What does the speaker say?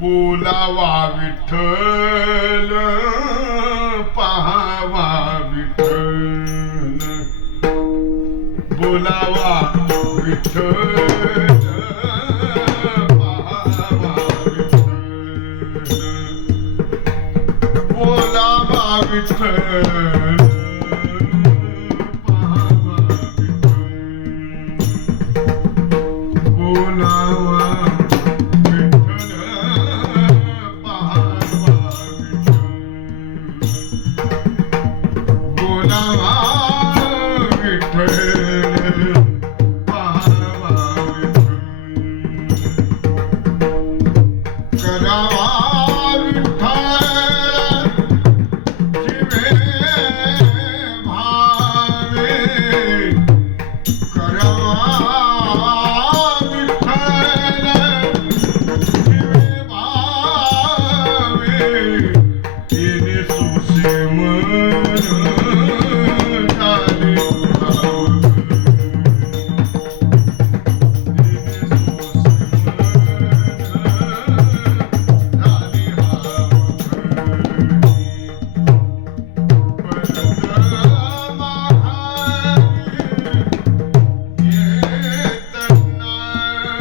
बोलावा विठ्ठल पहावा विठ्ठल. बोलावा विठ्ठल पहावा विठ्ठल. बोलावा विठ्ठल. Oh.